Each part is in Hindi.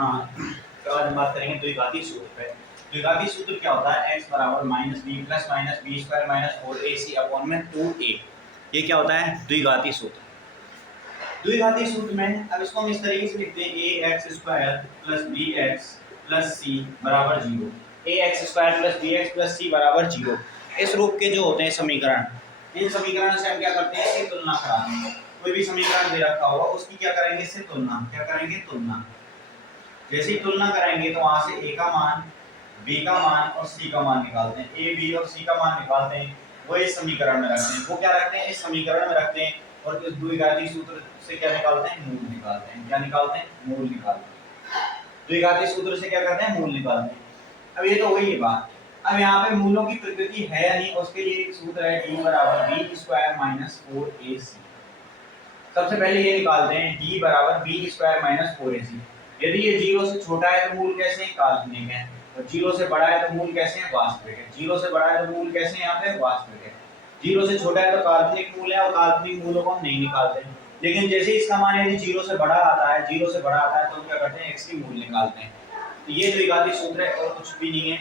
हाँ, तो आज हम बात करेंगे द्विघाती सूत्र पे। द्विघाती सूत्र क्या होता है? x बराबर minus B plus minus B square minus 4ac upon में 2a। ये क्या होता है? द्विघाती सूत्र। द्विघाती सूत्र में अब इसको हम इस तरीके से लिखते हैं a x square plus b x plus c बराबर zero. A x square plus b x plus c बराबर जीरो। इस रूप के जो होते हैं समीकरण, इन समीकरण से हम क्या करते हैं? इसकी तुलना कराते हैं। कोई भी समीकरण दे रखा होगा उसकी क्या करेंगे? इससे तुलना। क्या करेंगे? तुलना। जैसे ही तुलना कराएंगे तो वहां से ए का मान, बी का मान और सी का मान निकालते हैं। ए बी और सी का मान निकालते हैं, वो इस समीकरण में रखते हैं। वो क्या रखते हैं? इस समीकरण में रखते हैं और इस द्विघाती सूत्र से क्या निकालते हैं? मूल निकालते हैं। क्या निकालते हैं? मूल निकालते हैं। द्विघाती सूत्र से क्या करते हैं? मूल निकालते हैं। अब ये तो वही है बात। अब यहाँ पे मूलों की प्रकृति है या नहीं, उसके लिए एक सूत्र है d बराबर बी स्क्वायर माइनस 4ac। सबसे पहले ये निकालते हैं d बराबर बी स्क्वायर माइनस 4ac। यदि ये 0 से छोटा है तो मूल कैसे हैं? काल्पनिक है। और 0 से बड़ा है तो मूल कैसे हैं? वास्तविक है। 0 से बड़ा है तो मूल कैसे हैं? यहाँ पे वास्तविक है। 0 से छोटा है तो काल्पनिक मूल है और काल्पनिक मूलों को हम नहीं निकालते। लेकिन जैसे इसका मान यदि 0 से बड़ा आता है, 0 से बड़ा आता है तो हम क्या करते हैं? x की मूल निकालते हैं। तो ये द्विघाती सूत्र है और कुछ भी नहीं है।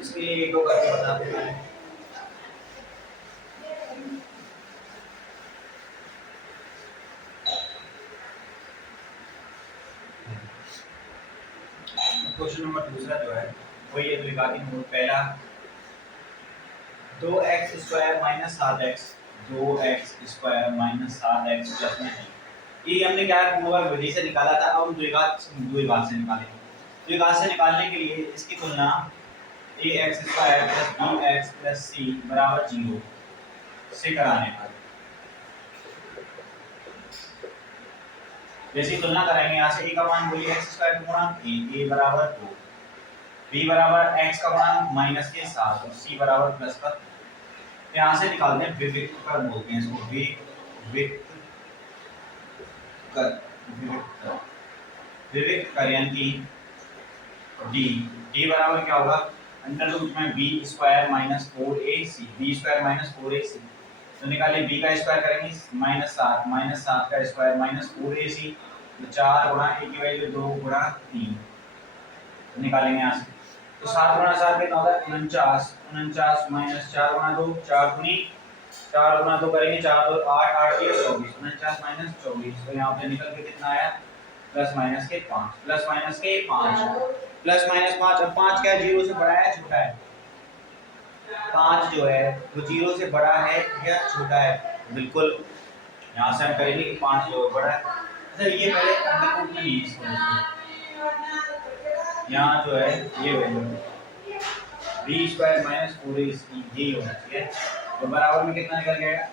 इसके लिए एक दो करके बताते हैं। क्वेश्चन नंबर दूसरा जो है वो ये द्विघाती मूल। पहला 2x square minus 7x, 2x square minus 7x plus में है। ये हमने क्या है? पूर्ववर्ग विधि से निकाला था। अब हम द्विघात से निकालेंगे। द्विघात से निकालने के लिए इसकी तुलना ax square plus bx plus c बराबर 0 से कराने पर, जैसे तुलना कराएंगे यहाँ से a का मान बोलिए x स्क्वायर का गुणांक a बराबर 2, b बराबर x का गुणांक माइनस के 7 और c बराबर प्लस का। यहाँ से निकालते हैं विविक्त कर, बोलते हैं इसको विविक्त कर। विविक्त कर यानी d बराबर क्या होगा? अंडर रूट में b square minus 4ac, b square minus 4ac। तो निकालिए b का स्क्वायर करेंगे माइनस 7 का स्क्वायर माइनस 4ac, तो 4 गुणा a की वैल्यू 2 गुणा 3। तो निकालेंगे यहाँ से तो 7 गुणा 7 कितना होता है? 49, 49 माइनस 4 गुणा 2, 4 गुनी 4 गुना 2 करेंगे 4 2 8 8 ये 24, 49 माइनस 24। तो यहाँ पे निकल के कितना आया? प्लस माइनस के 5, प्लस माइनस के 5, प्लस माइनस 5। अब 5 क्या है? 0 से बड़ा है छोटा है? 5 जो है वो 0 से बड़ा है या छोटा है? बिल्कुल यहाँ से हम करेंगे कि 5 जो बड़ा है। अच्छा ये पहले अंडर रूट में नहीं इसको यहाँ जो है ये value b square minus 4ac ये होना चाहिए। तो बराबर में कितना निकल गया?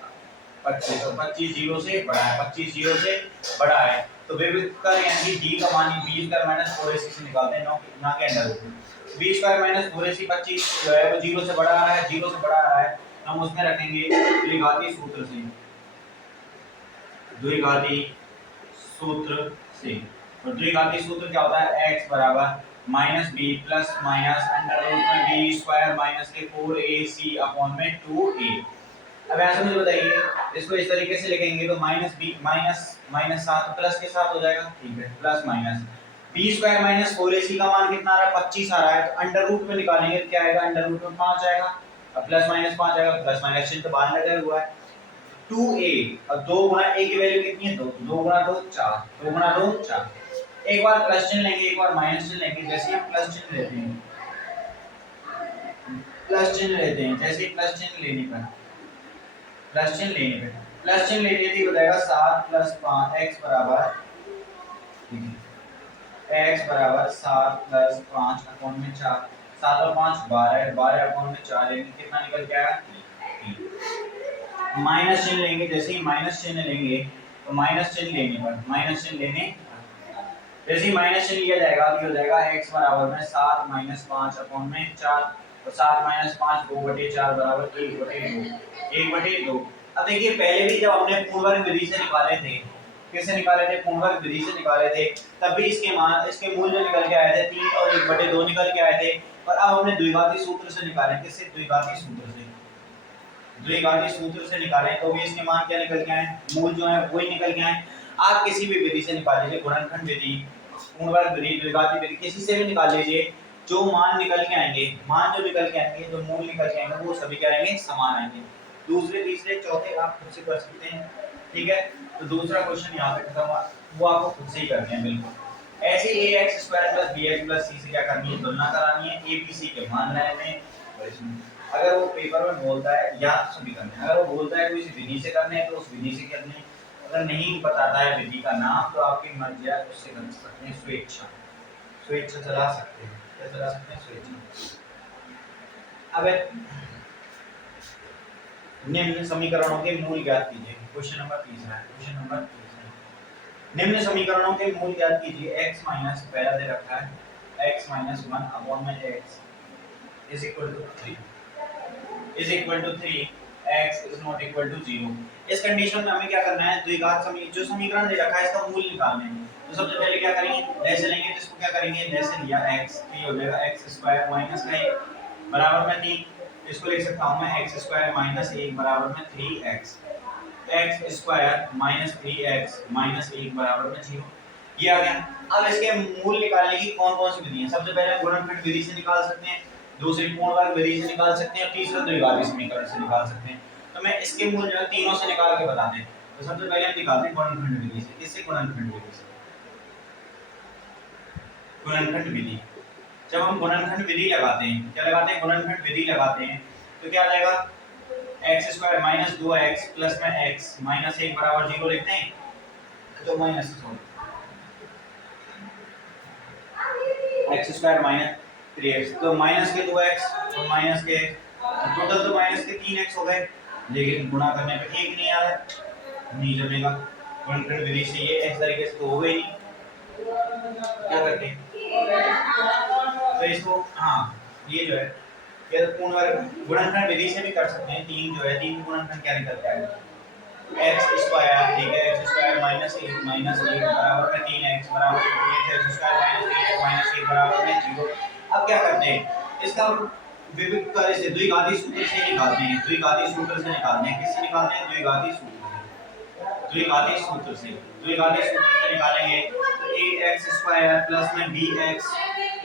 25। तो 25 0 से बड़ा है, 25 0 से बड़ा है। तो विविक्त कर यानी d का मान b स्क्वायर माइनस 4ac से निकालते हैं, ना के अंडर रूट में। b स्क्वायर माइनस 4ac 25 जो है वो 0 से बड़ा आ रहा है, 0 से बड़ा आ रहा है। हम उसमें रखेंगे द्विघाती सूत्र से, द्विघाती सूत्र से। और द्विघाती सूत्र क्या होता है? x बराबर minus B plus minus under root में बी स्क्वायर माइनस के 4ac अपॉन में 2a। अब ऐसे मुझे बताइए इसको इस तरीके से लिखेंगे तो माइनस बी माइनस 7 प्लस के साथ हो जाएगा। ठीक है, plus minus B square minus 4ac का मान कितना आ रहा है? 25 आ रहा है। तो अंडर रूट में निकालेंगे तो क्या आएगा? अंडर रूट में 5 आएगा। अब प्लस माइनस 5 आएगा, प्लस माइनस चिन्ह तो बाहर लगा हुआ है। 2a और 2 गुना a की वैल्यू कितनी है? 2, 2 गुना 2 4, 2 गुना 2 4। एक बार प्लस चिन्ह लेंगे, एक बार माइनस चिन्ह लेंगे। जैसे हम प्लस चिन्ह लेते हैं, प्लस चिन्ह लेते हैं, जैसे प्लस चिन्ह लेने पर, प्लस चिन्ह लेने पे, प्लस चिन्ह लेने पे हो जाएगा 7 प्लस 5 x बराबर, x बराबर 7 प्लस 5 अपॉन में 4, 7 और 5 12, 12 अपॉन में 4 लेंगे कितना निकल के आएगा? 3। माइनस चिन्ह लेंगे, जैसे ही माइनस चिन्ह लेंगे तो माइनस चिन्ह लेने पर, माइनस चिन्ह लेने जैसे ही माइनस चिन्ह लिया जाएगा तो हो जाएगा x बराबर में 7 माइनस 5 अपॉन में 4, तो 7 माइनस 5 2/4 बराबर 1/2, 1/2। अब देखिए पहले भी जब हमने पूर्ववर्ग विधि से निकाले थे, किससे निकाले थे? पूर्ववर्ग विधि से निकाले थे, तब भी इसके मूल जो निकल के आए थे 3 और 1/2 निकल के आए थे। और अब हमने द्विघाती सूत्र से निकाले, किससे? द्विघाती सूत्र से, द्विघाती सूत्र से निकाले तो भी इसके मान क्या निकल के आए? मूल जो है वही निकल के आए। आप किसी भी विधि से निकाल लीजिए, गुणनखंड विधि, पूर्ण वर्ग विधि, द्विघाती विधि, किसी से भी निकाल लीजिए, जो मान निकल के आएंगे, मान जो निकल के आएंगे, जो मूल निकल के आएंगे, वो सभी क्या आएंगे, समान आएंगे। दूसरे तीसरे चौथे आप खुद से कर सकते हैं, ठीक है। तो दूसरा क्वेश्चन यहाँ पे खत्म हुआ, वो आपको खुद से ही करने हैं बिल्कुल। ऐसे ax square plus bx plus c से क्या करनी है, तुलना करानी है, a b c के मान लेने हैं। अगर वो पेपर में बोलता है या सभी करने हैं, अगर वो बोलता है कोई विधि से करने हैं तो उस विधि से करने हैं, अगर नहीं बताता है विधि का नाम तो आपकी मर्जी है, उससे कर सकते हैं, स्वेच्छा, स्वेच्छा चला सकते हैं, क्या चला सकते हैं, स्वेच्छा। अब निम्न समीकरणों के मूल ज्ञात कीजिए, क्वेश्चन नंबर 30 है, क्वेश्चन नंबर 30 है। निम्न समीकरणों के मूल ज्ञात कीजिए, x माइनस पहला दे रखा है x माइनस 1 अपॉन में x is equal to 3 is equal to 3, x is not equal to 0। इस कंडीशन में हमें क्या करना है, द्विघात जो समीकरण दे रखा है इसका मूल निकालना है। तो सबसे पहले क्या करेंगे, लैसे लेंगे, तो इसको क्या करेंगे, लैसे लिया x, तो ये हो जाएगा x स्क्वायर माइनस का बराबर में 3, इसको लिख सकता हूं मैं x स्क्वायर माइनस 1 बराबर में 3x, x square minus 3x minus 1 बराबर में 0। ये आ गया। अब इसके मूल निकालने की कौन कौन सी विधि है, सबसे पहले गुणनखंड विधि से निकाल सकते हैं, दूसरी पूर्ण वर्ग विधि से निकाल सकते हैं, तीसरा द्विघाती समीकरण से निकाल सकते हैं। तो मैं इसके मूल जो है तीनों से निकाल के बताते हैं। तो सबसे पहले हम निकालते हैं गुणनखंड विधि से। किससे, गुणनखंड विधि से। गुणनखंड विधि, जब हम गुणनखंड विधि लगाते हैं, क्या लगाते हैं, गुणनखंड विधि लगाते हैं, तो क्या आ जाएगा, x square minus 2x plus में x माइनस 1 बराबर 0 लिखते हैं, तो minus x square minus 3x, तो माइनस के 2x और माइनस के टोटल तो माइनस के 3x हो गए, लेकिन गुणा करने पे 1 नहीं आ रहा, नहीं जमेगा। गुणनखंड विधि से ये इस तरीके से तो हो गई नहीं, क्या करते हैं, तो इसको, हाँ ये जो है, ये तो पूर्ण वर्ग गुणनखंड विधि से भी कर सकते हैं। तीन जो है, तीन गुणनखंड क्या निकलता है, x स्क्वायर, ठीक है, x स्क्वायर माइनस 1 बराबर में 3x बराबर में x square minus 3x minus 1 बराबर में 0। अब क्या करते हैं, इसका विविध कार्य से द्विघाती सूत्र से निकालते हैं, द्विघाती सूत्र से निकालते हैं, किससे निकालते हैं, द्विघाती सूत्र से, द्विघाती सूत्र से, द्विघाती सूत्र से निकालेंगे तो ax स्क्वायर प्लस में bx,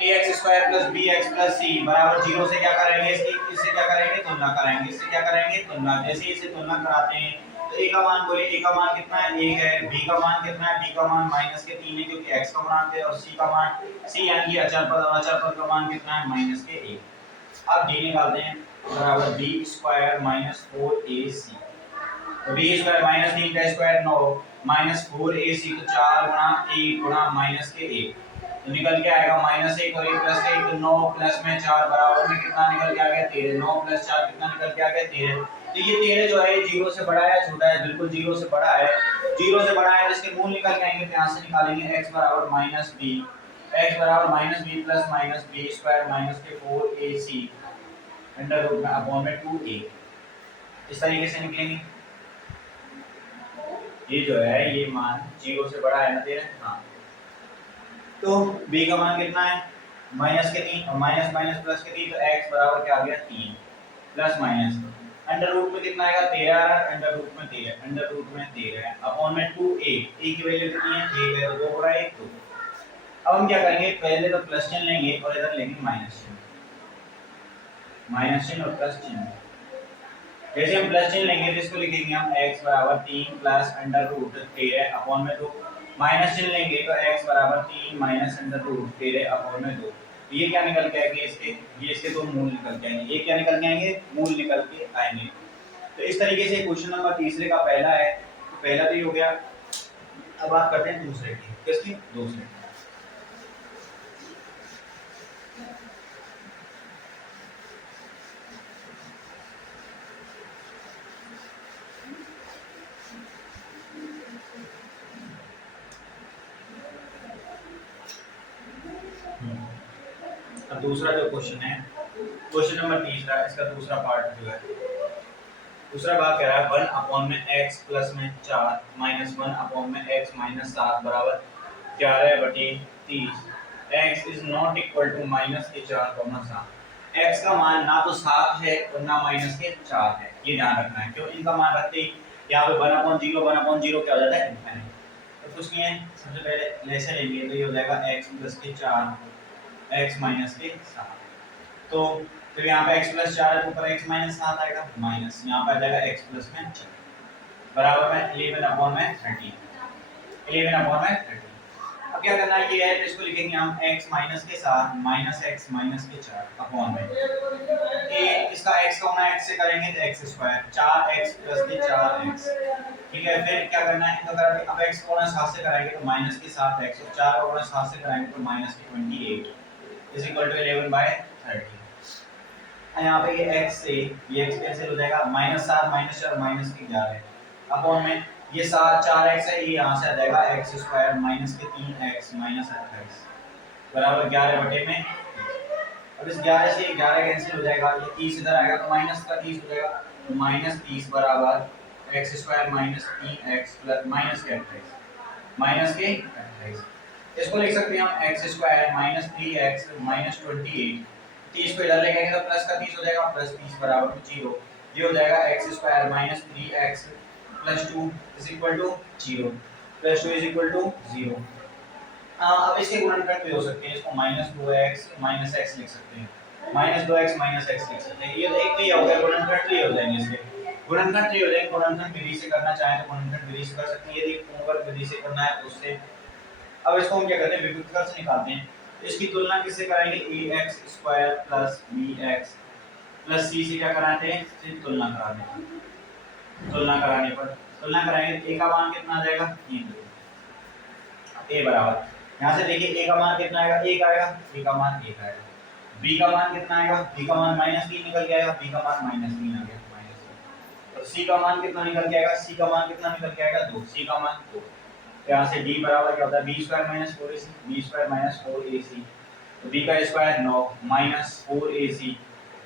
ax square plus bx plus c बराबर 0 से क्या करेंगे, इससे क्या करेंगे, तुलना कराएंगे, इससे क्या करेंगे, तुलना। जैसे इसे तुलना कराते हैं तो a का मान बोले, a का मान कितना है, 1 है, b का मान कितना है, b का मान माइनस के 3 है क्योंकि x का गुणांक है, और c का मान, c यानी कि अचर पद, और अचर पद का मान कितना है, माइनस के 1। अब d निकालते हैं, बराबर b स्क्वायर माइनस 4ac, तो b स्क्वायर माइनस 3 का स्क्वायर 9 माइनस 4ac, तो 4 गुणा 1 गुणा माइनस के 1, तो निकल के आएगा माइनस 1 और 1 प्लस 1, तो 9 प्लस में 4 बराबर में कितना निकल के आ गया, 13। 9 प्लस 4 कितना निकल के आ गया, 13। तो ये 13 जो है, 0 से बड़ा है छोटा है, बिल्कुल 0 से बड़ा है, 0 से बड़ा है, तो इसके मूल निकल के आएंगे, तो यहाँ से निकालेंगे x बराबर माइनस b, x बराबर minus b plus minus b square minus के 4ac अंडर रूट में अपॉन में 2a, इस तरीके से निकलेंगे। ये जो है, ये मान 0 से बड़ा है ना, 13, हाँ, तो b का मान कितना है, माइनस के 3 और माइनस माइनस प्लस के 3, तो x बराबर क्या आ गया, 3 प्लस माइनस अंडर रूट में कितना आएगा, 13 आ रहा है, अंडर रूट में 13, अंडर रूट में 13 अपॉन में 2a, a की वैल्यू कितनी है, 1 है, तो 2 बड़ा 1 2। अब हम क्या करेंगे, पहले तो प्लस चिन्ह लेंगे और इधर लेंगे माइनस चिन्ह, माइनस चिन्ह और प्लस चिन्ह। जैसे हम प्लस चिन्ह लेंगे तो इसको लिखेंगे हम x बराबर 3 प्लस अंडर रूट 13 अपॉन में 2, माइनस चिन्ह लेंगे तो x बराबर 3 माइनस अंडर रूट 13 अपॉन में 2। तो ये क्या निकल के आएंगे, इसके, ये इसके दो मूल निकल के आएंगे, ये क्या निकल के आएंगे, मूल निकल के आएंगे। तो इस तरीके से क्वेश्चन नंबर तीसरे का पहला है, तो पहला तो ये हो गया। अब बात करते हैं दूसरे की, किसकी, दूसरे। अब दूसरा जो क्वेश्चन है, क्वेश्चन नंबर तीसरा, इसका दूसरा पार्ट जो है, दूसरा भाग कह रहा है 1 अपॉन में x प्लस में 4 माइनस 1 अपॉन में x माइनस 7 बराबर 11/30। x is not equal to minus के 4,7। x का मान ना तो 7 है और ना माइनस के 4 है, ये ध्यान रखना है। क्यों, इनका मान रखते ही यहाँ पे 1/0 1/0 क्या हो जाता है, इनफिनिट। तो कुछ नहीं है, सबसे पहले लेसे लेंगे तो ये हो जाएगा x प्लस के 4 x माइनस के 7। तो फिर यहाँ पे x प्लस 4 है तो ऊपर x माइनस 7 आएगा, माइनस यहाँ पे आ जाएगा x प्लस में 4 बराबर में 11 अपॉन में 13, 11 अपॉन में 13। अब क्या करना है, ये है तो इसको लिखेंगे हम x माइनस के 7 माइनस x माइनस के 4 अपॉन में ये इसका x का होना x से करेंगे तो x स्क्वायर 4x प्लस के 4x। ठीक है, फिर क्या करना है, तो अगर अब x को होना 7 से कराएंगे तो माइनस के 7x और 4 को होना 7 से कराएंगे तो माइनस के 28 इज इक्वल टू 11/30। यहाँ पे ये x से ये x कैंसिल हो जाएगा, -7 -4 माइनस के 11 अपॉन में ये 7 4x है, ये यहाँ से आ जाएगा x स्क्वायर माइनस के 3x माइनस 28 बराबर 11 बटे में। अब इस 11 से 11 कैंसिल हो जाएगा, ये 30 इधर आएगा तो माइनस का 30 हो जाएगा, तो -30 बराबर x square minus 3x plus minus के 28 माइनस के 28। इसको लिख सकते हैं हम x square minus 3x minus 28, 30 को इधर ले जाएंगे तो प्लस का 30 हो जाएगा, प्लस 30 बराबर 0। ये हो जाएगा x square minus 3x plus 2 is equal to 0, plus 2 is equal to 0। अब इसके गुणनखंड भी हो सकते हैं, इसको -2x माइनस x लिख सकते हैं, -2x माइनस x लिख सकते हैं। ये एक तो ये हो गया गुणनखंड, तो ये हो जाएंगे इसके गुणनखंड, तो ये हो जाएंगे। गुणनखंड विधि से करना चाहें तो गुणनखंड विधि से कर सकते हैं, यदि पूर्ववर्ग विधि से करना है तो उससे। अब इसको हम क्या करते हैं, विभुत्कर से निकालते हैं। तो इसकी तुलना किससे कराएंगे, ax square plus bx plus c से क्या कराते हैं, सिर्फ तुलना कराते हैं। तुलना कराने पर तुलना कराएंगे a का मान कितना आ जाएगा 3, a बराबर यहाँ से देखिए a का मान कितना आएगा, 1 आएगा, a का मान 1 आएगा। b का मान कितना आएगा, b का मान -3 निकल के आएगा, b का मान -3 आ गया, -3। और c का मान कितना निकल के आएगा, c का मान कितना निकल के आएगा 2, c का मान 2। यहाँ से d बराबर क्या होता है, b square minus 4ac, b square minus 4ac, तो b का स्क्वायर 9 माइनस 4ac,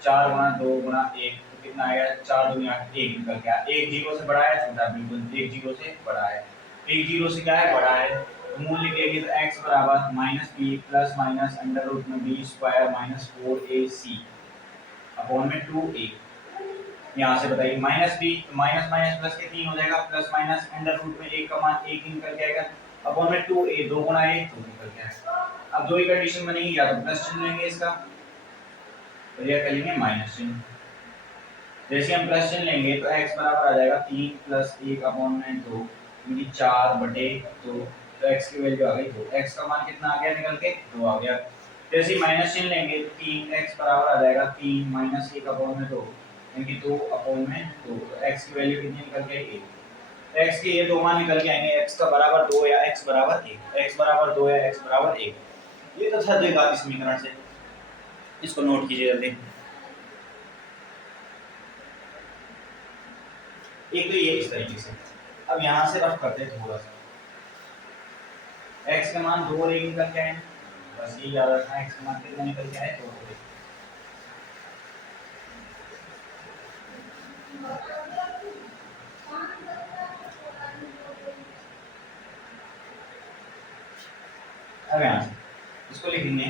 4 गुणा 2 गुणा 1 तो कितना आएगा, 4 दूनी 8, 1 निकल गया। 1 0 से बड़ा है छोटा, बिल्कुल 1 0 से बड़ा है, 1 0 से क्या है बड़ा है। तो मूल लिखेंगे तो x बराबर minus B plus minus under root में B square minus 4ac upon में 2a। यहाँ से बताइए minus b, minus minus plus के 3 हो जाएगा, प्लस माइनस अंडर रूट में 1 का मान 1 निकल के आएगा अपॉन में 2a, 2 गुणा 1 2 निकल के आएगा। अब दो ही कंडीशन बनेगी, या तो प्लस चिन्ह लेंगे इसका तो ये कर लेंगे माइनस चिन्ह। जैसे हम प्लस चिन्ह लेंगे तो x बराबर आ जाएगा 3 प्लस 1 अपॉन में 2 यानी 4 बटे 2, तो x की वैल्यू आ गई 2, x का मान कितना आ गया निकल के 2 आ गया। जैसे ही माइनस चिन्ह लेंगे तो 3x बराबर आ जाएगा 3 माइनस 1 अपॉन में 2 यानी 2 अपॉन में 2, तो x की वैल्यू कितनी निकल के 1। तो x के ये दो मान निकल के आएंगे, x का बराबर 2 या x बराबर 1, x बराबर 2 या x बराबर 1। ये तो था द्विघाती समीकरण से, इसको नोट कीजिए जल्दी। एक तो ये इस तरीके से। अब यहाँ से रफ करते हैं थोड़ा सा, x का मान 2 और 1 निकल के आए, बस ये याद रखना है x का मान कितना निकल के आए 2 और 1। अब यहाँ से इसको लिखेंगे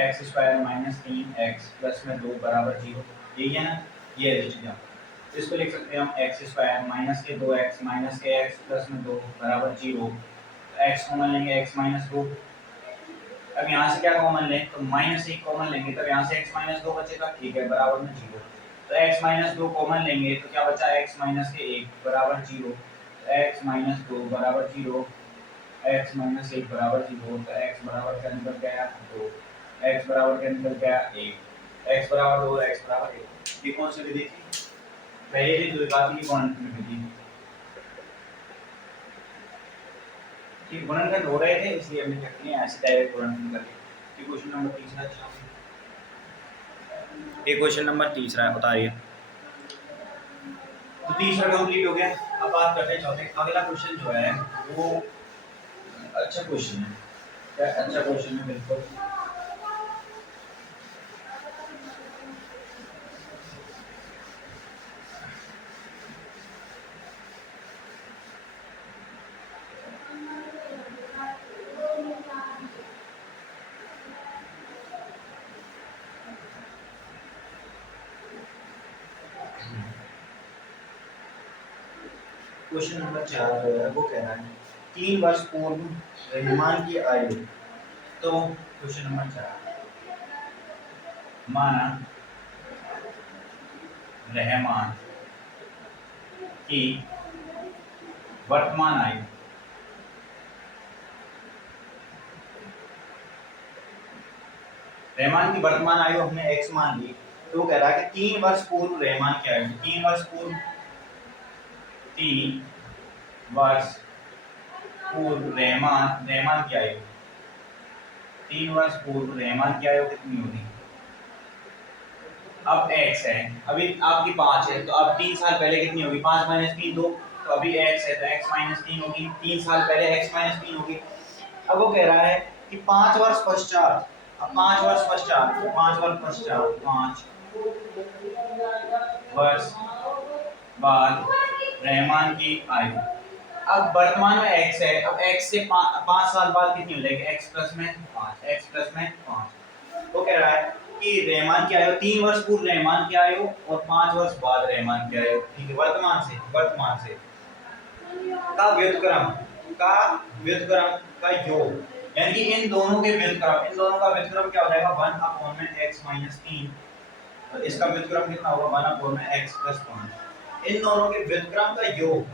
x square minus 3x plus में 2 बराबर 0, यही है ना, ये है चीज़। इसको लिख सकते हैं हम एक्स स्क्वायर माइनस के 2x माइनस के x प्लस में 2 बराबर 0। x कॉमन लेंगे x माइनस 2। अब यहाँ से क्या कॉमन लें, तो -1 कॉमन लेंगे, तब यहाँ से x माइनस 2 बचेगा, ठीक है, बराबर में 0। तो x माइनस 2 कॉमन लेंगे तो क्या बचा, x माइनस के 1 बराबर 0, x माइनस 2 बराबर 0, x माइनस 1 बराबर 0, तो x बराबर क्या निकल गया 2, x बराबर क्या निकल गया 1, x बराबर 2 x बराबर 1। ये कौन सी विधि थी, पहले भी द्विघाती की गुणनखंड विधि। ठीक, गुणनखंड हो रहे थे इसलिए हमने क्या किया, ऐसे डायरेक्ट गुणनखंड कर लिया। ये क्वेश्चन नंबर 3 अच्छा, ये क्वेश्चन नंबर 3 है, बता रही है। तो तीसरा कंप्लीट हो गया। अब बात करते हैं चौथे। अगला क्वेश्चन जो है वो अच्छा क्वेश्चन है, क्या अच्छा क्वेश्चन है बिल्कुल। क्वेश्चन नंबर 4 जो है वो कह रहा है 3 वर्ष पूर्व रहमान की आयु। तो क्वेश्चन नंबर 4, माना रहमान की वर्तमान आयु रहमान की वर्तमान आयु हमने x मान ली, तो वो कह रहा है कि 3 वर्ष पूर्व रहमान की आयु, 3 वर्ष पूर्व, 3 वर्ष पूर्व रहमान की आयु, 3 वर्ष पूर्व रहमान की आयु कितनी होगी? अब x है, अभी आपकी 5 है, तो अब 3 साल पहले कितनी होगी? 5 माइनस 3 2, तो अभी x है तो x माइनस 3 होगी, 3 साल पहले x माइनस 3 होगी। अब वो कह रहा है कि 5 वर्ष पश्चात, अब 5 वर्ष पश्चात, 5 वर्ष पश्चात, 5 वर्ष बाद रहमान की आयु। अब वर्तमान में x है, अब x से 5 साल बाद कितनी हो जाएगी? x प्लस में 5, x प्लस में 5। वो कह रहा है कि रहमान की आयु 3 वर्ष पूर्व रहमान की आयु और 5 वर्ष बाद रहमान की आयु, ठीक है, वर्तमान से का व्युत्क्रम का योग, यानी कि इन दोनों के व्युत्क्रम, इन दोनों का व्युत्क्रम क्या हो जाएगा? 1/x माइनस 3, और इसका व्युत्क्रम कितना होगा? 1/x plus 5। इन दोनों के व्युत्क्रम का योग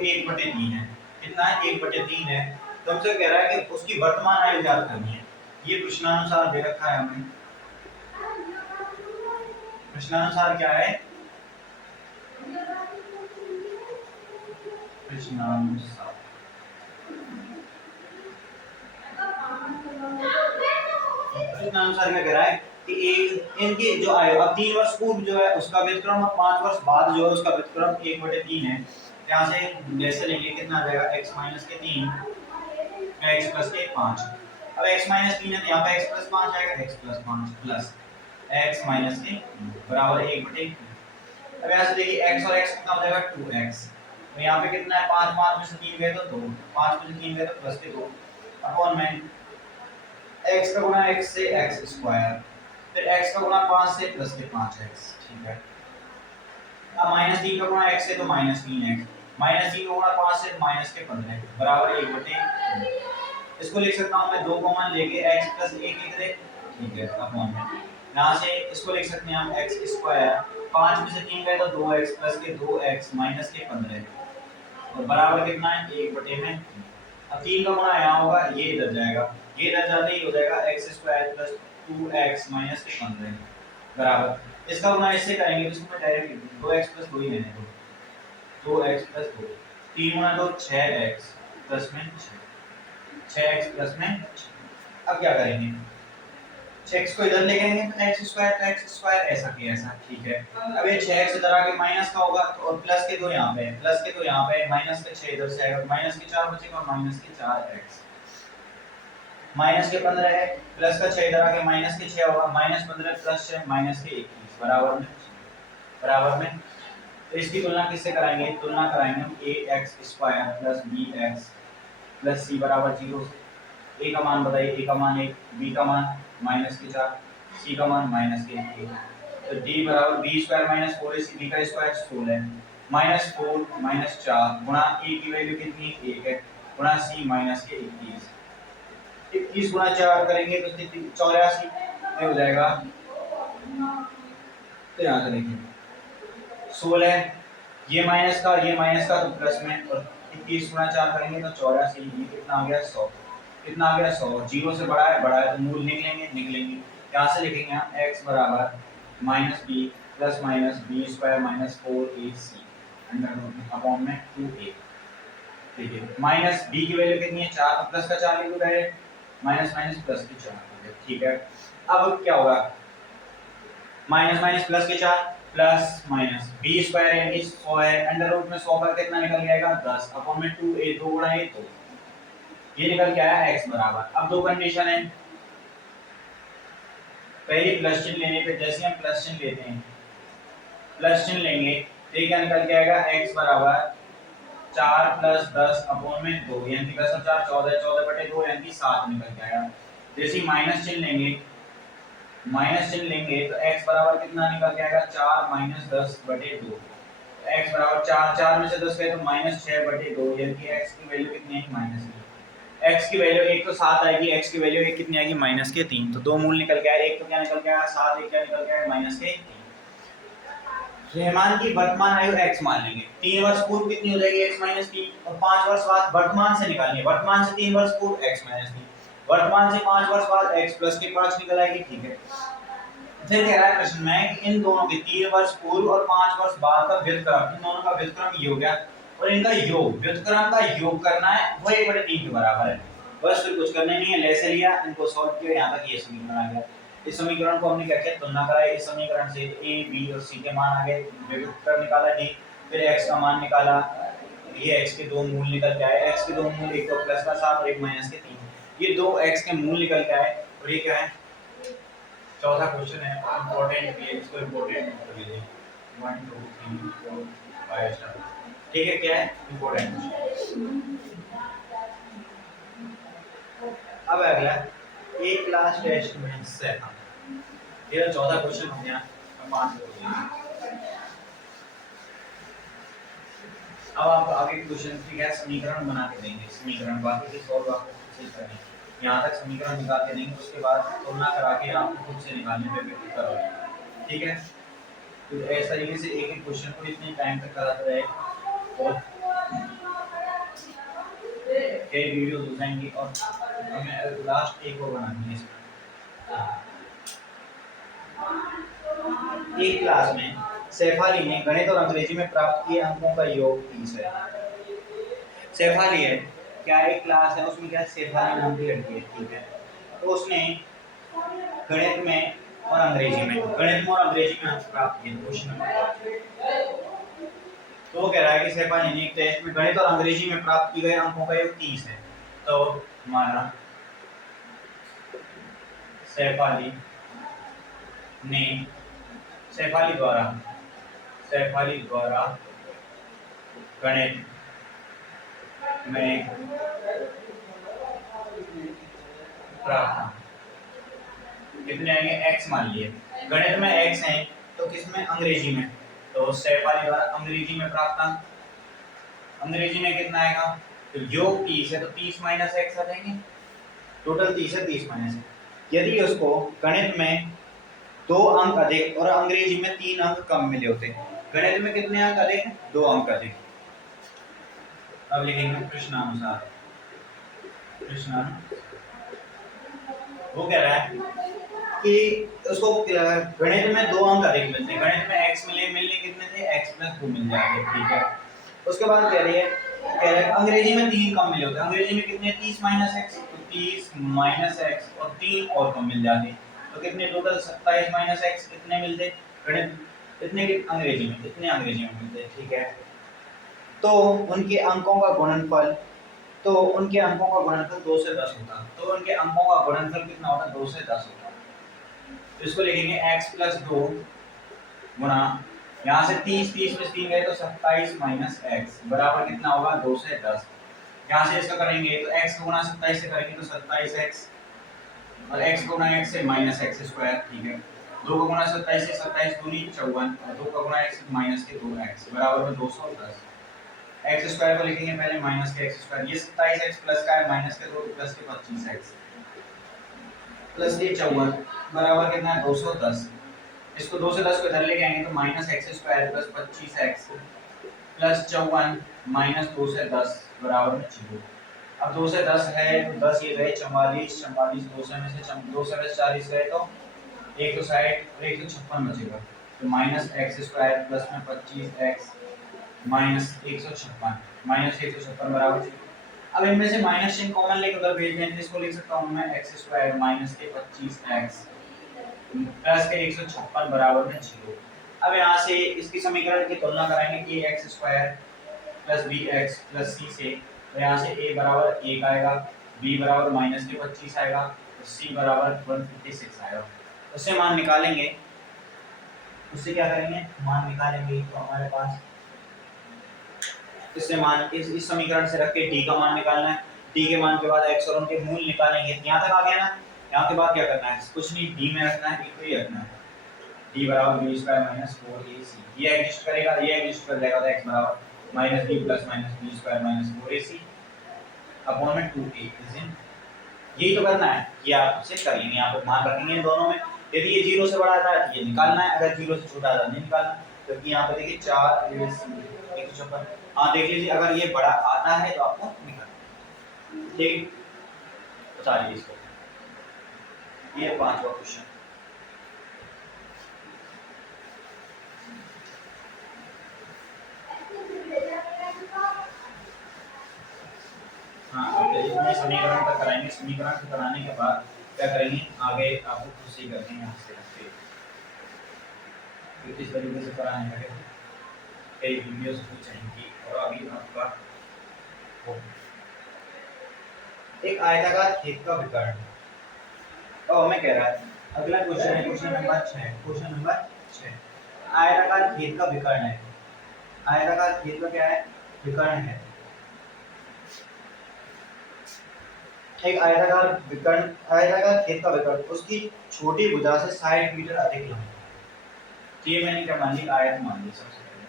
1/3 है। कितना है? 1/3 है। तो हमसे कह रहा है कि उसकी वर्तमान आयु ज्ञात करनी है। ये प्रश्नानुसार दे रखा है हमें। प्रश्नानुसार क्या है? प्रश्नानुसार क्या कह रहा है कि एक इनकी जो आयु, अब 3 वर्ष पूर्व जो है उसका व्युत्क्रम और 5 वर्ष बाद जो है उसका व्युत्क्रम 1/3 है। यहाँ से जैसे लेंगे कितना आ जाएगा? x माइनस के 3 x प्लस के 5। अब x माइनस 3 है तो यहाँ पे x प्लस 5 आएगा, x plus 5 plus x minus के बराबर 1/3। अब यहाँ से देखिए x और x कितना हो जाएगा? 2x। तो यहाँ पे कितना है? 5 में से 3 गए तो 2, 5 में से 3 गए तो प्लस के 2 अपॉन में x का गुणा x से x स्क्वायर, फिर x का गुणा 5 से प्लस के 5x, ठीक है। अब -3 का गुणा x से तो -3x, -3 का गुणा 5 से माइनस के 15 बराबर 1/3। इसको लिख सकता हूं मैं 2 कॉमन लेके x प्लस 1 लिख दे, ठीक है, अपॉन में यहां से इसको लिख सकते हैं हम x स्क्वायर, 5 में से 3 गए तो 2x प्लस के 2x माइनस के 15 और बराबर कितना है? 1/में। अब 3 का गुणा यहाँ होगा, ये इधर जाएगा, ये इधर जाते ही हो जाएगा x square plus 2x minus के 15 बराबर, इसका गुणा इससे करेंगे तो इसको मैं डायरेक्ट लिख दूं, 2x प्लस 2 ही रहने दो, 2x प्लस 2, 3 गुणा 2 6x प्लस में 6x प्लस में। अब क्या करेंगे? 6x को इधर ले जाएंगे तो x स्क्वायर ऐसा की ऐसा, ठीक है। अब ये 6x इधर आके माइनस का होगा तो और प्लस के 2 यहाँ पे, प्लस के 2 यहाँ पे, माइनस के 6 इधर से आएगा, माइनस के 4 बचेगा और माइनस के 4x, माइनस के 15 है, प्लस का 6 इधर आके माइनस के 6 होगा, -15 प्लस 6 माइनस के 21 बराबर में। तो इसकी तुलना किससे कराएंगे? तुलना कराएंगे हम ax square plus bx plus c बराबर 0 से। a का मान बताइए, a का मान 1, b का मान माइनस के 4, c का मान माइनस के 1। तो d बराबर b square minus 4ac, b का स्क्वायर 16 है, -4 माइनस 4 गुणा a की वैल्यू कितनी? 1 है, गुणा c माइनस के 21, 21 गुणा 4 करेंगे तो 84 ये हो जाएगा। तो यहाँ से देखिए 16, ये माइनस का तो प्लस में, और 21 गुणा 4 करेंगे तो 84, ये कितना आ गया? 100। कितना आ गया? 100। 0 से बड़ा है तो मूल निकलेंगे। यहाँ से लिखेंगे हम x बराबर -b plus minus b square minus 4ac upon में 2a, ठीक है। माइनस b की वैल्यू कितनी है? 4, तो प्लस का 4 लिख दो डायरेक्ट, माइनस माइनस प्लस के 4, ठीक है। अब क्या होगा? माइनस माइनस प्लस के 4 प्लस माइनस बी स्क्वायर यानी 100 है, अंडर रूट में 100 का कितना निकल जाएगा? 10 अपॉन में 2a, 2 गुणा a, तो ये निकल के आया x बराबर। अब दो कंडीशन है, पहली प्लस चिन्ह लेने पे, जैसे हम प्लस चिन्ह लेते हैं, प्लस चिन्ह लेंगे तो क्या निकल के आएगा? x बराबर 4 प्लस 10 अपॉन में 2, यानी 10 और 4 14, 14/2 यानी 7 निकल के आएगा। जैसे माइनस चिन्ह लेंगे तो x बराबर कितना निकल के आएगा? 4 - 10/2, x बराबर 4, 4 में से 10 गए तो -6/2, यानी कि x की वैल्यू कितनी है -3। x की वैल्यू एक तो 7 आएगी, x की वैल्यू एक कितनी आएगी -3। तो दो मूल निकल के आए, एक तो क्या निकल के आया 7, एक क्या निकल के आया -3। रहमान की वर्तमान आयु x मान लेंगे। 3 वर्ष पूर्व कितनी हो जाएगी x -3, और 5 वर्ष बाद वर्तमान से निकालेंगे। वर्तमान से 3 वर्ष पूर्व x -3, वर्तमान से 5 वर्ष बाद x प्लस के 5 निकल आएगी, ठीक है। फिर कह रहा है प्रश्न में कि इन दोनों के 3 वर्ष पूर्व और 5 वर्ष बाद का व्युत्क्रम, इन दोनों का व्युत्क्रम ये हो गया, और इनका योग, व्युत्क्रम का योग करना है, वो 1/3 के बराबर है। बस फिर कुछ करने नहीं है, ले से लिया, इनको सॉल्व किया, यहां तक ये समीकरण आ गया। इस समीकरण को हमने क्या किया, तुलना कराई। इस समीकरण से a b और c के मान आ गए, व्युत्क्रम निकाला d, फिर x का मान निकाला, ये x के दो मूल निकल के आए। x के दो मूल, एक तो प्लस का 7 और एक माइनस के 3, ये दो x के मूल निकल के आए। और ये क्या है, चौथा क्वेश्चन है, इंपॉर्टेंट, ये इसको इंपॉर्टेंट कर लीजिए। 1 2 3 4 5 स्टार, ठीक है। क्या है, इंपॉर्टेंट क्वेश्चन। अब अगला एक क्लास टेस्ट में से ये चौथा क्वेश्चन हो गया, 5 हो गया। अब आप आगे क्वेश्चन की क्या समीकरण बना के देंगे, समीकरण बाकी की सॉल्व आपको खुद से करनी है। यहाँ तक समीकरण निकाल के देंगे, उसके बाद तुलना करा के आपको खुद से निकालने पे प्रैक्टिस करोगे, ठीक है। तो ऐसा तरीके से एक एक क्वेश्चन को इतने टाइम तक कराते रहे और कई वीडियोस हो जाएंगी। और हमें लास्ट एक और बनानी है इसमें। एक क्लास में शेफाली ने गणित और अंग्रेजी में प्राप्त किए अंकों का योग 30 है। शेफाली है क्या, एक क्लास है, उसमें क्या शेफाली नाम की लड़की है, ठीक है। तो उसने गणित में और अंग्रेजी में, गणित में और अंग्रेजी में अंक प्राप्त किए क्वेश्चन। तो वो कह रहा है कि शेफाली ने एक टेस्ट में गणित और अंग्रेजी में प्राप्त किए गए अंकों का योग 30 है। तो माना शेफाली ने, शेफाली द्वारा गणित में प्राप्त कितने आएंगे, x मान लिए। गणित में x है तो किसमें, अंग्रेजी में। तो शेफाली द्वारा अंग्रेजी में प्राप्त अंक, अंग्रेजी में कितना आएगा, तो योग 30 है तो 30 माइनस x आ जाएंगे। टोटल 30 है, 30 माइनस। यदि उसको गणित में 2 अंक अधिक और अंग्रेजी में 3 अंक कम मिले होते, गणित में कितने अंक अधिक, 2 अंक अधिक। अब लिखेंगे प्रश्नानुसार। वो कह रहा है कि उसको गणित में 2 अंक अधिक मिलते हैं, गणित में x मिलने कितने थे, x + 2 मिल जाते, ठीक है। उसके बाद कह रही है अंग्रेजी में 3 कम मिले होते, अंग्रेजी में कितने, 30 माइनस x, तो 30 माइनस x और 3 और कम मिल जाते, तो कितने टोटल 27 माइनस x कितने मिलते, गणित इतने के अंग्रेजी में, कितने अंग्रेजी में मिलते, ठीक है। तो उनके अंकों का गुणनफल, तो उनके अंकों का गुणनफल 2 से 10 होता, तो उनके अंकों का गुणनफल कितना होता, 2 से 10 होता। तो इसको लिखेंगे x + 2 गुणा, यहाँ से 30 में 3 गए तो 27 माइनस x बराबर कितना होगा, 2 से 10। यहाँ से इसका करेंगे तो x गुणा 27 से करेंगे तो 27x, और x गुणा x से -x², ठीक है। 2 का गुणा 27 से 27 दूनी 54, और 2 का गुणा x माइनस के 2x बराबर में 210। x² को लिखेंगे पहले माइनस के x², ये 27x प्लस का है, माइनस के 2 प्लस के 25x प्लस ये 54 बराबर कितना है, 210। इसको 2 से 10 को इधर लेके आएंगे तो -x² plus 25x plus 54 minus 2 से 10 बराबर में 0। अब 2 से 10 है तो 10 ये गए 44, 44 2 से में से 2 से 40 गए तो 160 और 156 बचेगा, तो -x² प्लस में 25x माइनस 156 बराबर। अब इनमें से माइनस चिन्ह कॉमन लेके उधर भेज दें, इसको लिख सकता हूं मैं x² माइनस के 25x प्लस के 156 बराबर में 0। अब यहाँ से इसकी समीकरण की तुलना कराएंगे कि x² plus bx plus c से, तो यहाँ से a बराबर 1 आएगा, b बराबर माइनस के 25 आएगा, और c बराबर 156 आएगा। उससे मान निकालेंगे, उससे क्या करेंगे, मान निकालेंगे तो हमारे पास इससे मान इस समीकरण से रख के d का मान निकालना है, d के मान के बाद x और उनके मूल निकालेंगे। यहाँ तक आ गया ना, यहाँ के बाद क्या करना है, कुछ नहीं, d में रखना है, एक ही रखना है, d बराबर बी स्क्वायर माइनस 4ac, ये एग्जिस्ट करेगा, ये एग्जिस्ट कर जाएगा, तो x बराबर minus B plus minus B square minus 4ac upon में 2a इज इन, यही तो करना है, ये आप से कर लेंगे, यहाँ पर मान रखेंगे दोनों में, यदि ये 0 से बड़ा आता है तो ये निकालना है, अगर 0 से छोटा आता है नहीं निकालना, क्योंकि यहाँ पे देखिए 4 156, हाँ देख लीजिए अगर ये बड़ा आता है तो आपको निकालना, ठीक, बता लीजिए इसको, ये 5वां क्वेश्चन। हाँ अब इसमें समीकरण तक कराएंगे, समीकरण से कराने के बाद क्या करेंगे आगे आपको खुद से करते हैं, यहाँ से तो इस तरीके से कराने लगे कई वीडियोस पूछेंगी, और अभी आपका एक आयताकार खेत का विकर्ण, तो हमें कह रहा है अगला क्वेश्चन है क्वेश्चन नंबर 6, क्वेश्चन नंबर 6 आयताकार खेत का विकर्ण है, आयताकार खेत का क्या है विकर्ण है, एक आयताकार विकर्ण, आयताकार खेत का विकर्ण उसकी छोटी भुजा से 60 मीटर अधिक लंबा, ये मैंने क्या मान लिया आयत मान लिया, सबसे पहले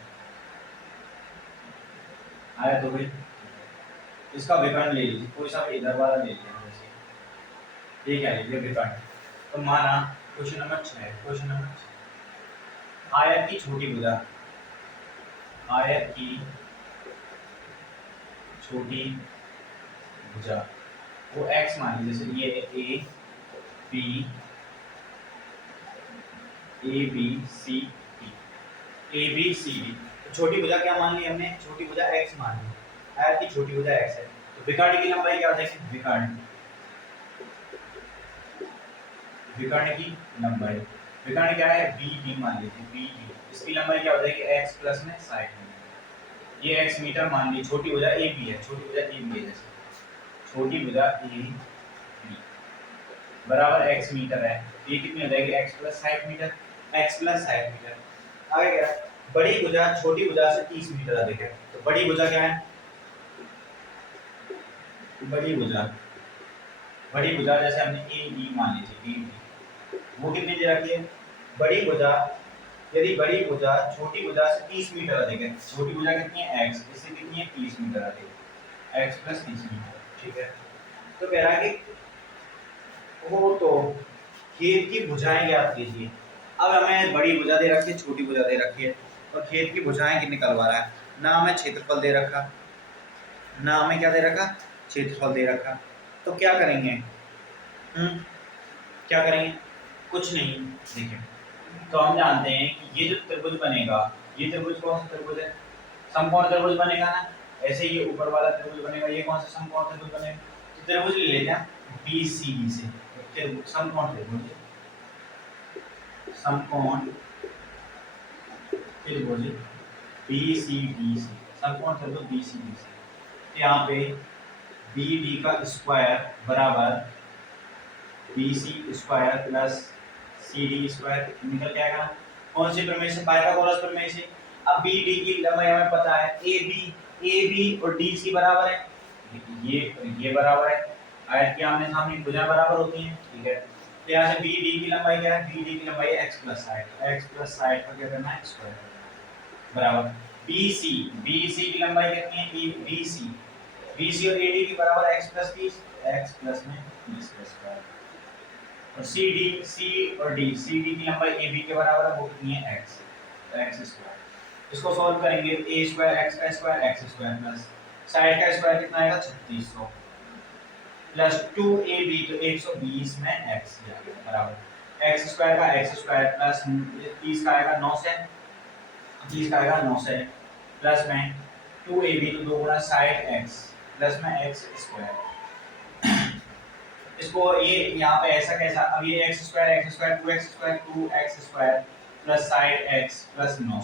आयत हो गई, इसका विकर्ण ले लीजिए, कोई सा इधर वाला ले लीजिए, जैसे ये क्या लीजिए विकर्ण, तो माना क्वेश्चन नंबर 6, क्वेश्चन नंबर 6 आयत की छोटी भुजा, आयत की छोटी भुजा वो x मान लीजिए, जैसे ये a b c d, तो छोटी भुजा क्या मान ली हमने, छोटी भुजा x मान ली, आयत की छोटी भुजा x है, तो विकर्ण की लंबाई क्या हो जाएगी, विकर्ण की लंबाई, विकर्ण क्या है BD मान लीजिए, BD इसकी लंबाई क्या हो जाएगी x प्लस में 60 मीटर, ये x मीटर मान ली, छोटी भुजा AB है, छोटी भुजा AB है, जैसे छोटी भुजा AB बराबर x मीटर है, ये कितनी हो जाएगी x plus 60 metre, x plus 60 metre, आगे क्या है बड़ी भुजा छोटी भुजा से 30 मीटर अधिक है, तो बड़ी भुजा क्या है, बड़ी भुजा जैसे हमने AB मान ली थी, AB वो कितनी दे रखी है, बड़ी भुजा, यदि बड़ी भुजा छोटी भुजा से 30 मीटर अधिक है, छोटी भुजा कितनी है x, इससे कितनी है 30 मीटर अधिक, x प्लस 30 मीटर, ठीक है, तो कह रहा है कि वो तो खेत की भुजाएं ज्ञात कीजिए, अब हमें बड़ी भुजा दे रखी है, छोटी भुजा दे रखी है, और खेत की भुजाएं की निकलवा रहा है, ना हमें क्षेत्रफल दे रखा, ना हमें क्या दे रखा क्षेत्रफल दे रखा, तो क्या करेंगे, क्या करेंगे, कुछ नहीं, देखिए तो हम जानते हैं कि ये जो त्रिभुज बनेगा, ये त्रिभुज कौन सा त्रिभुज है, समकोण त्रिभुज बनेगा ना, ऐसे ये ऊपर वाला त्रिभुज बनेगा, ये कौन सा समकोण त्रिभुज बनेगा, तो त्रिभुज ले लेते हैं BCD से, समकोण त्रिभुज, समकोण त्रिभुज BCD से, समकोण त्रिभुज BCD से, यहाँ पे BD का स्क्वायर बराबर BC square plus CD square निकल के आएगा, कौन से प्रमेय से, पाइथागोरस प्रमेय से, अब BD की लंबाई हमें पता है AB और DC बराबर है, ये बराबर है, आयत के आमने सामने भुजा बराबर होती हैं, ठीक है, तो यहाँ से BD की लंबाई क्या है, BD की लंबाई x प्लस 60 का क्या करना है स्क्वायर बराबर BC की लंबाई कितनी है BC और AD की बराबर x प्लस 30 में 20 का स्क्वायर, और C और D CD की लंबाई AB के बराबर है, वो कितनी है x, तो x स्क्वायर, इसको सॉल्व करेंगे a स्क्वायर x का स्क्वायर x स्क्वायर प्लस 60 का स्क्वायर कितना आएगा 3600 प्लस 2AB, तो 120 में x बराबर x स्क्वायर का x स्क्वायर प्लस 30 का आएगा 9 से, 30 का आएगा 9 से, प्लस में 2AB, तो 2 गुणा 60x प्लस में x स्क्वायर, इसको ये यहाँ पे ऐसा कैसा, अब ये x square 2x square plus 60x plus 9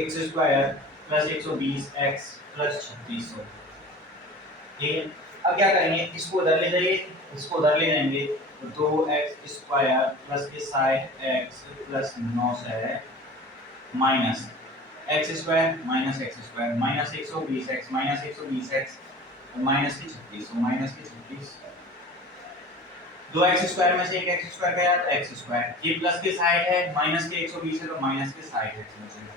x square plus 120x plus 3600, ठीक है, अब क्या करेंगे, इसको उधर ले जाइए, इसको उधर ले जाएंगे, तो 2x स्क्वायर प्लस के 60x प्लस 9 है minus x square minus x square minus 120x minus 120x और माइनस की 36 माइनस की 36, दो एक्स स्क्वायर में से एक एक्स स्क्वायर गया तो एक्स स्क्वायर, ये प्लस के साइड है, माइनस के 120 है तो माइनस के साइड है बचेगा,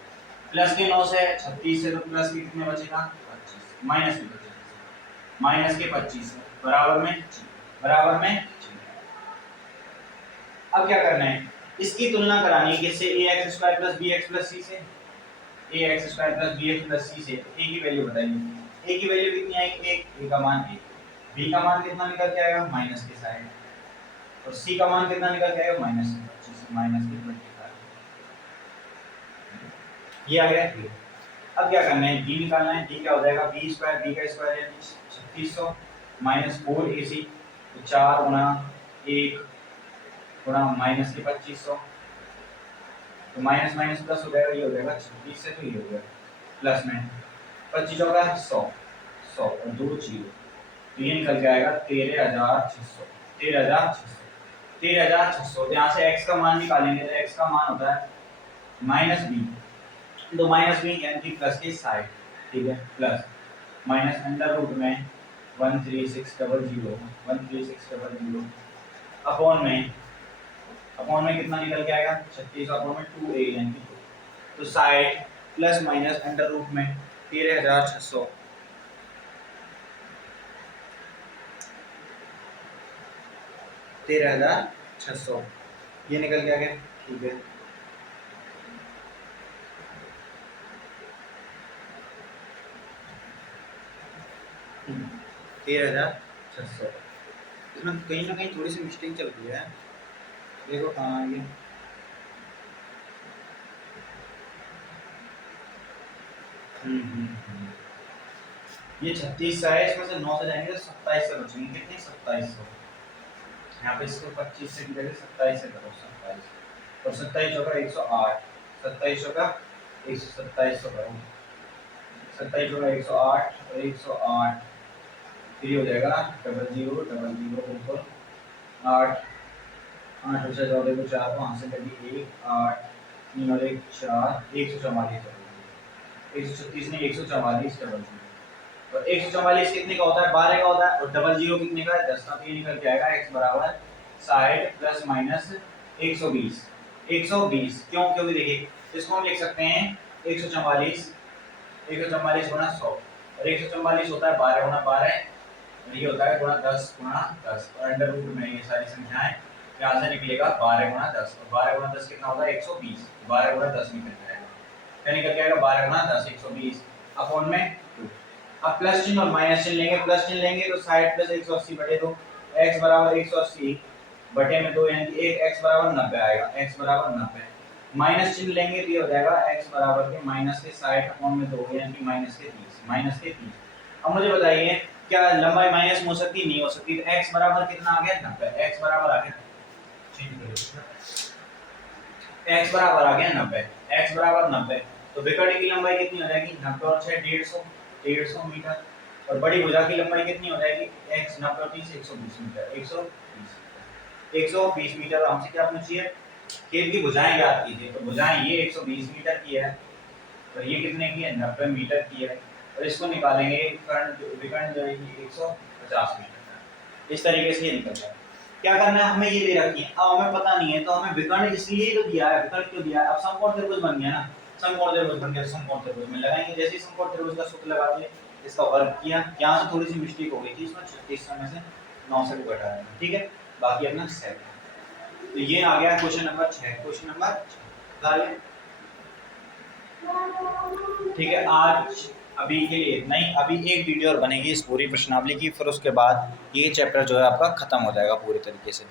प्लस के 9 से 36 है तो प्लस के कितने बचेगा 25, माइनस के 25, माइनस के 25 है बराबर में बराबर में। अब क्या करना है, इसकी तुलना करानी है किससे, ax square plus bx plus c से, ax square plus bx plus c से। a की वैल्यू बताइए, a की वैल्यू कितनी आएगी 1, a का मान 1, b का मान कितना निकल के आएगा माइनस के साइड, और c का मान कितना निकल के आएगा माइनस के 25, माइनस के 25, ये आ गया ठीक। अब क्या करना है, d निकालना है, d क्या हो जाएगा b स्क्वायर, b का स्क्वायर यानी 3600 माइनस 4ac, तो 4 गुना 1 गुणा माइनस के 2500, तो माइनस माइनस प्लस हो जाएगा, ये हो जाएगा 26 से, तो ये हो गया प्लस में 25 होगा 100 100 और 2 0, तो ये निकल के आएगा 13600 13600। यहाँ से x का मान निकालेंगे तो x का मान होता है माइनस b, तो माइनस b यानी कि प्लस के साइड, ठीक है, प्लस माइनस अंडर रूट में 13600 अपॉन में कितना निकल के आएगा 36 अपॉन में 2a यानी कि 2, तो side plus minus under root में 13600 13600 ये निकल के आ गया, ठीक है। तेरह हजार 600, इसमें कहीं ना कहीं थोड़ी सी मिस्टेक चल रही है, देखो कहाँ ये ये 36 है, इसमें से 9 से जाएंगे तो 27 से बचेंगे, कितने 2700, यहाँ पे इसको 25 से की जगह 27 से करो, 27 और 27 होगा 108, 27 होगा 127 करो, 27 होगा 108 और 108 फिर हो जाएगा 00 बिल्कुल 8 8 से 14 को 4 वहाँ से लगी 1 8 3 और 1 4 144 136 नहीं 144 और 144 कितने का होता है 12 का होता है, और 00 कितने का है 10 का, तो ये निकल के आएगा x बराबर 60 प्लस माइनस 120 क्यों, क्योंकि देखिए इसको हम लिख सकते हैं 144 गुणा 100 और 144 होता है 12 गुणा 12 और ये होता है गुणा 10 गुणा 10 और अंडर रूट में ये सारी संख्याएं यहाँ से निकलेगा 12 गुणा 10 और 12 गुणा 10 कितना होता है 120, 12 गुणा 10 निकल जाएगा, क्या निकल के आएगा 12 गुणा 10 120 अपॉन में 2। अब प्लस चिन्ह और माइनस चिन्ह लेंगे, प्लस चिन्ह लेंगे तो 60 प्लस 180 बटे 2, x बराबर 180 बटे में 2 यानी कि 1 x बराबर 90 आएगा, x बराबर 90। माइनस चिन्ह लेंगे तो ये हो जाएगा x बराबर के माइनस के 60 अपॉन में 2 यानी कि माइनस के 30। अब मुझे बताइए क्या लंबाई माइनस में हो सकती है, नहीं हो सकती, तो x बराबर कितना आ गया 90, x बराबर आ गया x बराबर आ गया 90, x बराबर 90, तो विकर्ण की लंबाई कितनी हो जाएगी 90 और 6 150 मीटर, और बड़ी भुजा की लंबाई कितनी हो जाएगी x 90 और 30 120 मीटर, 120 मीटर। हमसे क्या पूछिए खेल की भुजाएं याद कीजिए, तो भुजाएं ये 120 मीटर की है और ये कितने की है 90 मीटर की है, और इसको निकालेंगे विकर्ण जो है 150 मीटर, इस तरीके से ये निकलता है। क्या करना है हमें, ये दे रखी है, अब हमें पता नहीं है तो हमें विकर्ण इसलिए तो दिया है, विकर्ण क्यों दिया है, अब समकोण त्रिभुज बन गया ना, समकोण त्रिभुज बन गया, समकोण त्रिभुज में लगाएंगे, जैसे ही समकोण त्रिभुज का सूत्र लगा दिए इसका वर्ग किया, यहाँ से थोड़ी सी मिस्टेक हो गई थी, इसमें 36 में से 9 से घटा है, ठीक है, बाकी अपना सेट है। तो ये आ गया क्वेश्चन नंबर 6, क्वेश्चन नंबर 6 ठीक है। आज अभी के लिए इतना ही, अभी एक वीडियो और बनेगी इस पूरी प्रश्नावली की, फिर उसके बाद ये चैप्टर जो है आपका खत्म हो जाएगा पूरी तरीके से।